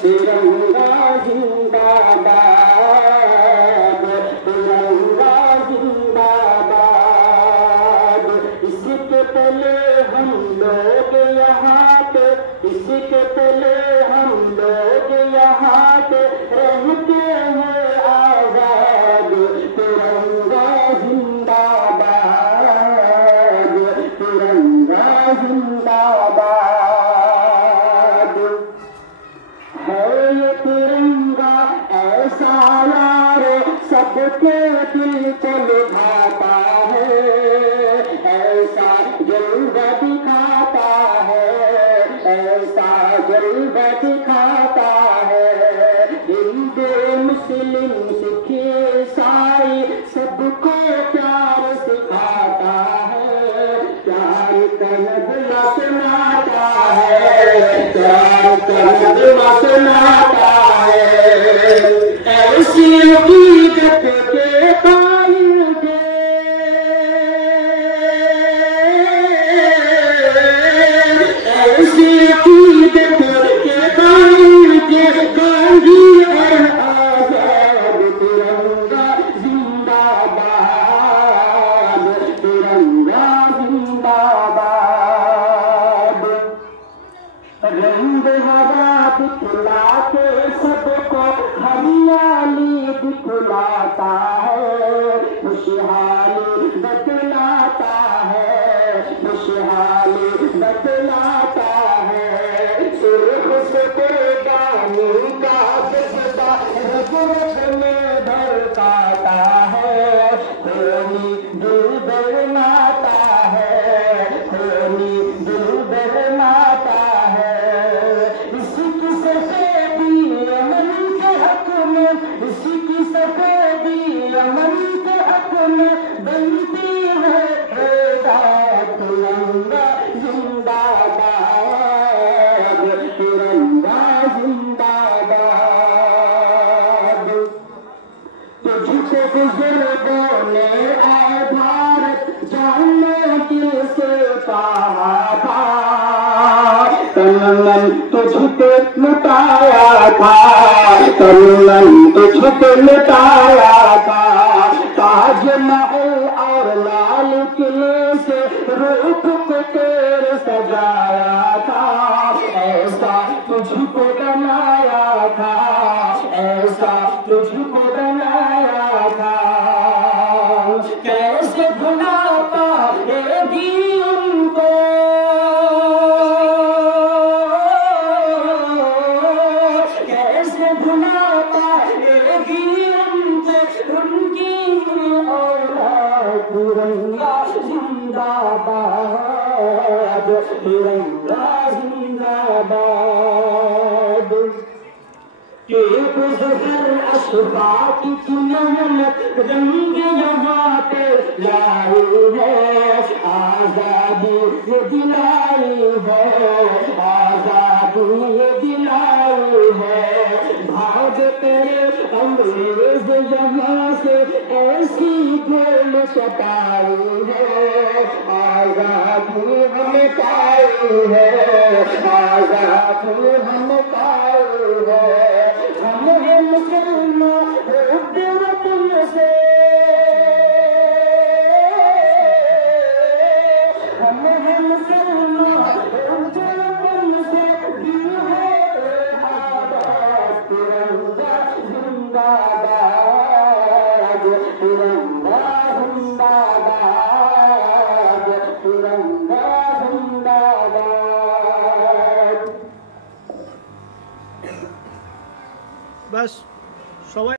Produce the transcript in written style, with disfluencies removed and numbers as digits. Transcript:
तिरंगा जिंदाबाद, तिरंगा जिंदाबाद। इसके तले हम लोग यहाँ पे, इसके तले हम लोग यहाँ पे रहते हैं आजाद। तिरंगा जिंदाबाद, तिरंगा जिंदाबाद। है ये तिरंगा ऐसा यार सबके दिल को लुभाता है, ऐसा जलवा दिखाता है, ऐसा जलवा दिखाता है। हिंदू मुस्लिम सिख ईसाई सबको प्यार सिखाता है, प्यार का नगमा सुनाता है, प्यार का नगमा सुनाता है। ऐसी अकीदत के कायल के, ऐसी अकीदत के कायल के गांधी और आजाद। तिरंगा जिंदाबाद, तिरंगा जिंदाबाद। रंग हवा दिखला के सबको हरियाली दिखलाता है, खुशहाली बतलाता है, खुशहाली बतलाता है। सुर्ख से गानी का जज्बा रग में भड़काता है, होली दिल बरमाता है, होली दिल बरमाता है। इसकी सफेदी अमन के हक में, इसकी सफेदी अमन के हक में बनती है पैदा। तिरंगा जिंदाबाद, तिरंगा जिंदाबाद। तुझको बुजुर्गों ने आए भारत जानने किसे कहा था, तन तुझको लुटाया था, तन तुझको लुटाया था। ताजमहल और लाल किले से रूप को तेरे सजाया था, ऐसा तुझको बनाया था, ऐसा तुझको बनाया था। कैसे भुला पाएगी उनको, कैसे भुला पाएगी उनको उनकी औलाद। तिरंगा जिंदाबाद, तिरंगा जिंदाबाद। एक ज़हर अशफाक की मेहनत रंग यहाँ पे लाई है, आजादी ये दिलाई है, आजादी ये दिलाई है। भाग तेरे अंग्रेज यहाँ से ऐसी गोल सताई है, आजादी हम पाई है, आजादी हम पाई है। हम हैं मुसलमान उर्दू वतन से, हम हैं मुसलमान उर्दू वतन से, दिल है आबाद। तिरंगा जिंदाबाद, तिरंगा जिंदाबाद, तिरंगा जिंदाबाद। बस सबाई